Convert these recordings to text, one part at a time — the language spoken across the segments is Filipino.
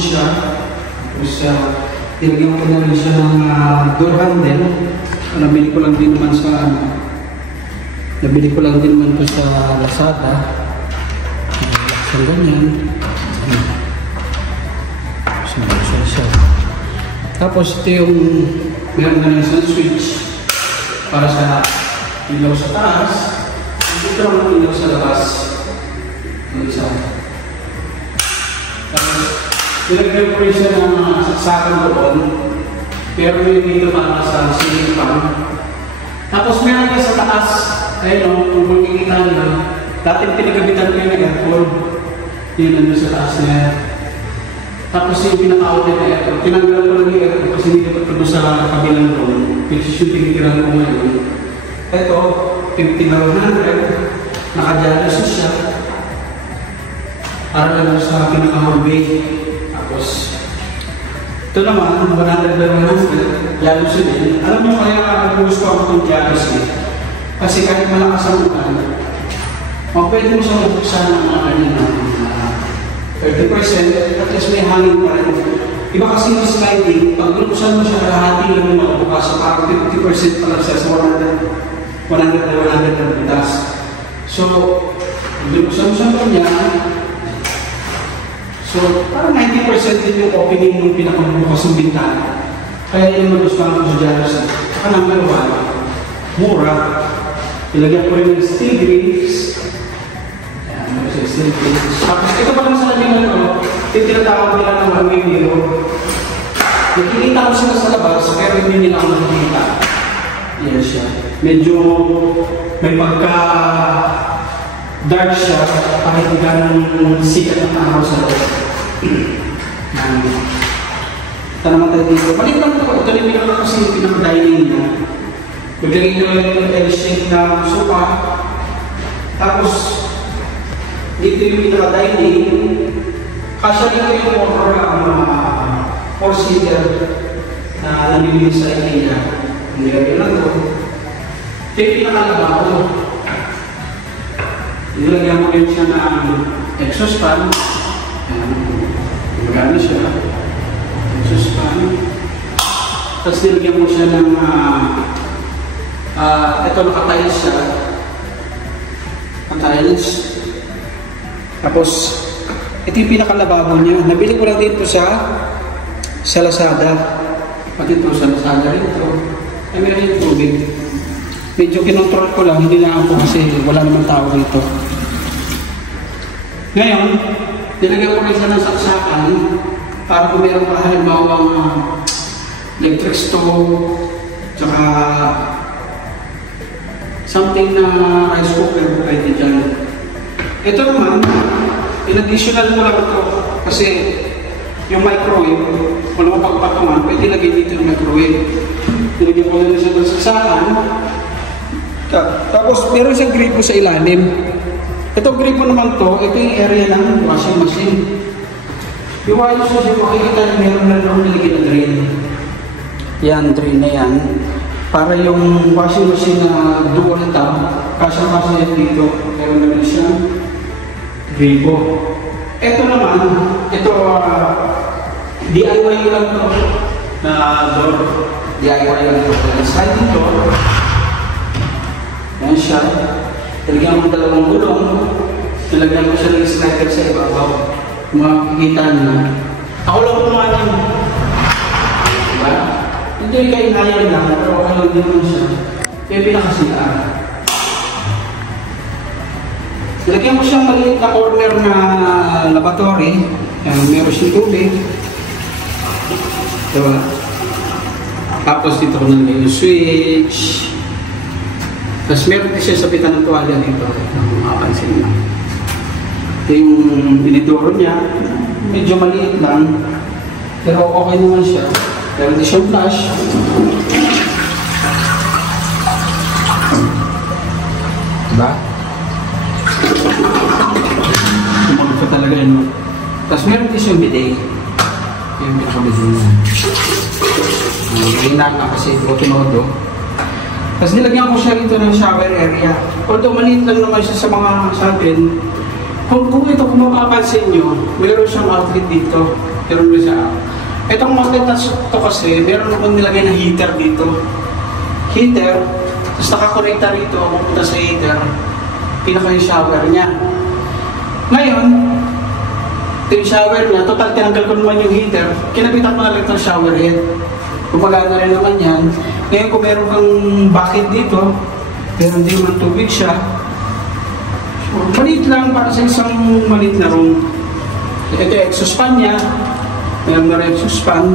siya. Tapos tinagyan ko na rin siya ng door handle. Nabili ko lang din naman sa nabili ko lang din naman ito sa Lazada. Ang ganyan. Tapos ito yung meron na isang switch para sa ilaw sa taas. Ito lang ang ilaw sa labas. Ang isa. Tapos pinagpil ko rin siya ng saksakan doon. Pero yung dito para sa ceiling fan. Tapos meron niya sa taas. Ayun o, kung makikita niyo. Dating pinagabitan ko yung aircon. Yun nandun sa taas niya. Tapos yung pinaka-outlet na aircon, tinanggalan ko lang yung aircon kasi hindi ko ito sa kabilang room. Which is yung tinitiran ko ngayon. Ito, 15,100. Naka-dialysis siya. Para lang sa pinaka-hallway. Tapos, ito naman, 100 dialysis din. Alam mo kaya gusto ako itong dialysis. Kasi kahit malakas ang ulan, pwede mo siya mabuksan ng mga kanina. 30%, at least may hangin pa rin. Iba kasi yung sliding, pag binuksan mo siya, kalahati lang yung makabukas. So, parang 50% pa lang siya sa 100 na bitas. So, binuksan mo siya pa niya. So, parang 90% din yung opening ng pinakabukas ng bintana. Kaya yung magustuhan ko sa Jaros. Saka number 1, mura. Ilagyan ko rin ng steel grills. Tapos ito pa lang sa labing ano, tinatawag nila ng one-way mirror. Nakikita ko sila sa labas, pero hindi nila ako nakikita. Yan siya. Medyo may pagka-dark siya, kahit ganang sikat ng araw sa loob. Ito naman tayo dito. Balik lang ito. Ito rin pinaka kasi yung pinaka-dining niya. Maglagay nyo yung L-shape na sofa. Tapos, dito yung pinaka-dining, kasya dito yung four-seater na nabibili sa IKEA. Hindi kami lang ito. Ito yung pinaka-labaho. Nilagyan mo rin siya ng exhaust fan. Magana siya. Exhaust fan. Tapos nilagyan mo siya ng ito nakatiles siya. Nakatiles. Tapos, ito yung pinakalababo niya. Nabili ko lang dito sa Lazada. Pati ito sa Lazada rin ito. Ay, meron yung tubig. Medyo kinontrol ko lang, hindi na ako kasi wala naman tao dito. Ngayon, nilagyan ko rin siya ng saksakan para kung meron pa halimbawa electric stove, tsaka something na rice cooker pwede dyan. Ito naman, in-additional mo lang ito kasi yung microwave, kung ano pagpatungan, pwede lagay dito yung microwave. Nilagyan ko na siya ng saksakan. Tapos, meron siyang gripo sa ilalim. Itong gripo naman to, ito yung area ng washing machine. Yung ayos na dito, makikita na meron na lang nilagyan na drain. Yan, drain na yan. Para yung washing machine na dual tub, kasya-kasya yan dito. Meron na rin siyang gripo. Ito naman, ito DIY lang ito na door. DIY lang ito. Sliding door. Yan siya. Talagyan mo dalawang gulong. Talagyan mo siya ng slider sa ibabaw. Makikita niyo. Ako lang kumain yun. Diba? Hindi kayo inayan lang, pero okay lang din naman siya. Kaya pinakasilaan. Talagyan mo siyang maliit na corner na lavatory. Meron siyang tubig. Diba? Tapos dito ko nalagay yung switch. Tapos meron din siya sa pitan ng tuwalya dito. Makapansin mo. Ito yung inidoro niya. Medyo maliit lang. Pero okay naman siya. Meron din siyang flash. Diba? Tumagod ka talaga yun. Tapos meron din siyang bidet. Yung pinaka-bidet niya. Hinaag na kasi Botinodo. Tapos nilagyan ko siya rito ng shower area. Although maliit lang naman siya sa mga sa akin, kung ito, kung mapapansin nyo, mayroon siyang outlet dito. Pero siya. Itong magnet na to kasi, meron akong nilagay na heater dito. Heater, tapos nakakonekta rito, pupunta sa heater, pinaka yung shower niya. Ngayon, yung shower niya, total tinanggal ko naman yung heater, kinabitan ko na lang itong shower head. Gumagana rin naman yan. Ngayon kung meron kang bucket dito, meron din naman tubig siya. Maliit lang para sa isang maliit na room. Ito yung exhaust fan niya. Meron na rin exhaust fan.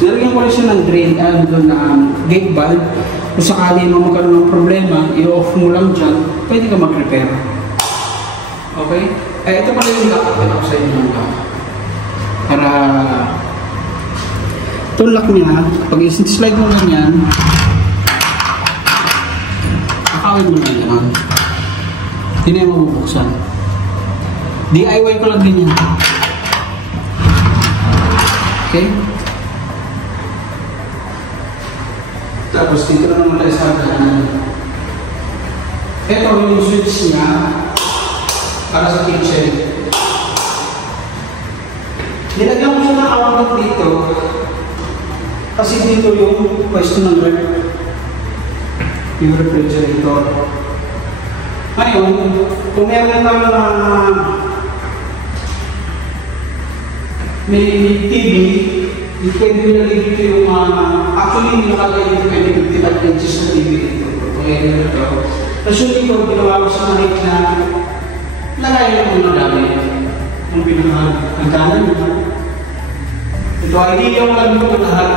Nilagyan ko rin siya ng drain, gate valve. Kung sakali mo magkaroon ng problema, i-off mo lang dyan, pwede ka mag-repair. Okay? Ito pala yung lock. Ito ko sa inyo yung lock. Para itong lock niya, pag i-slide mo lang yan, nakawin mo lang yan. Hindi na yung mabubuksan. DIY ko lang din yan. Okay? Tapos dito na naman tayo sa kanan. Ito yung switch niya para sa kitchen. Nilagyan ko siya ng outlet dito kasi dito yung pwesto ng ref. Yung refrigerator. Ngayon, kung meron naman na may TV, hindi pwede nilagay dito yung actually nakalagay dito pwede 55 inches na TV dito. Kaya ito. Tapos yung dito, ginawa ko sa mahit na lagayan ko ng gamit. Yung pinakagkanan nyo. Ito ay hindi yung lang dito lahat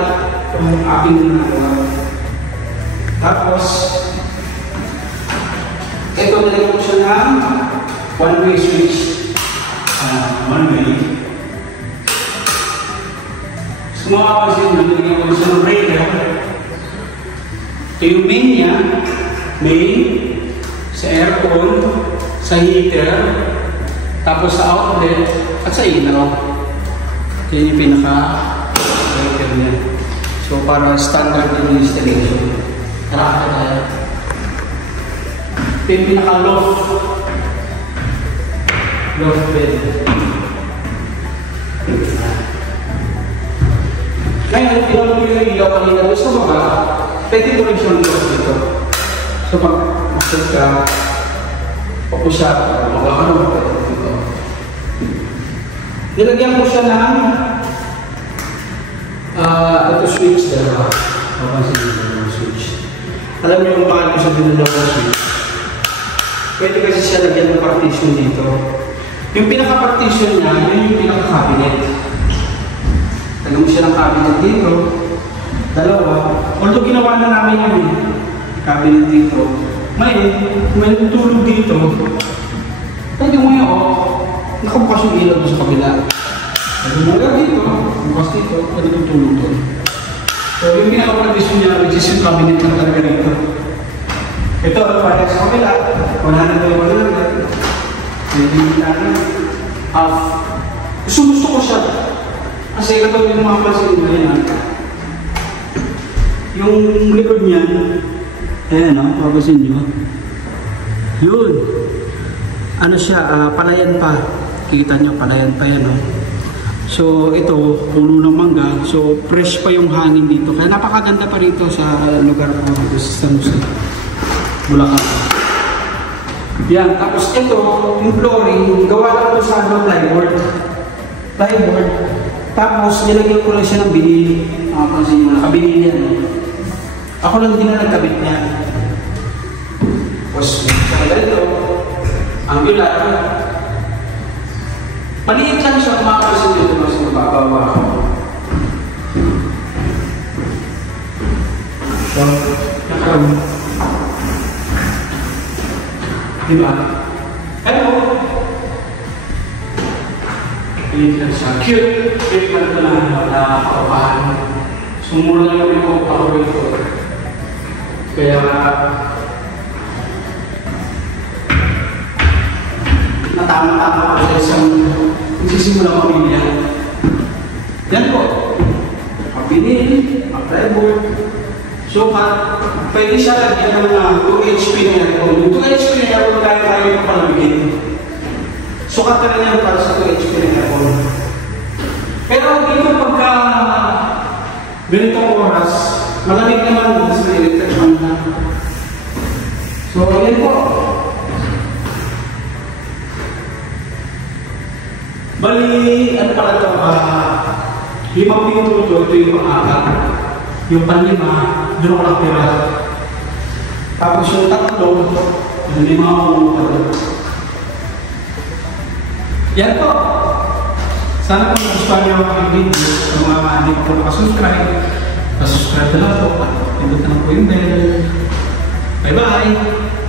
yung aking ginagawa. Tapos, ito nalagyan ko siya ng one-way switch. One-way. Kung makapansin, nalagyan ko siya ng breaker. Ito yung main niya. Main, sa aircon, sa heater, tapos sa outlet, at sa ilaw. Yan yung pinaka-breaker niya. So, para standard din yung installation. Tara tayo. Ito yung pinaka-loft. Loft bed. Ngayon, pinag ko yung ilaw kanina doon sa mga, pwede ko rin siyang loft dito. So, pag maksad ka, pakusya, magkakaroon ka dito. Nilagyan ko siya ng ito switch dalawa. Papansin nyo yung switch. Alam niyo kung bakit ko siya dinalawang switch. Pwede kasi siya lagyan ng partition dito. Yung pinaka-partition niya, yun yung pinaka-cabinet. Lagyan mo siya ng cabinet dito. Dalawa. Although ginawa na namin yun eh. Cabinet dito. Ngayon, may tulog dito. Pwede mo yun, nakabukas yung ilaw sa kabila. Pwede mo lang dito, bukas dito, pwede mo tulog doon. So yung pinaka-partition niya, which is yung cabinet na talaga dito. Ito, pwede sa kabila. Wala na tayo, wala na. Pwede mo natin. Gusto ko siya. Kasi ito yung mga pansin mo yan. Yung likod niya, ayan o, papasin nyo. Yun. Ano siya, palayan pa. Kita nyo, palayan pa yan o. So, ito, puno ng mangga. So, fresh pa yung hangin dito. Kaya napakaganda pa rito sa lugar ko dito sa San Jose, Bulacan. Yan. Tapos ito, yung flooring, gawa lang ito sa plywood. Plywood. Tapos, nilagyan ko lang siya ng binil. Pansin mo, nakabinil yan. Ako lang din na nagkabit niya. Tapos, sa kaya ito, angular. Maliit lang siya, kumakasin dito mas mababawa. So, nakaroon. Diba? Hello! Maliit lang siya. Cute! Cute lang ito lang. Wala kapapahan. Sumura lang yung pagpapawin ko. Kaya, natama-tama ko sa isang nagsisimulang pamilya. Yan po. Pabinil, pag-plywood. So, pwede siya lagyan ng 2 HP na aircon. Yung 2 HP na aircon kaya tayo papalamigin. Sukat na rin yan para sa 2 HP na aircon. Pero dito pagka ganitong oras, malamig naman sa electric fan na. So, yan po. Bali, ano pala ito? 5 pinto ito. Ito yung pang-apat. Yung panlima, doon ko lang pira. Tapos yung tatlo, yung 5 ako. Yan po. Sana kung nagustuhan niyo ang aking video, sa mga hindi po nakasubscribe, pasubscribe na lang po. Pindot na lang po yung bell. Bye-bye!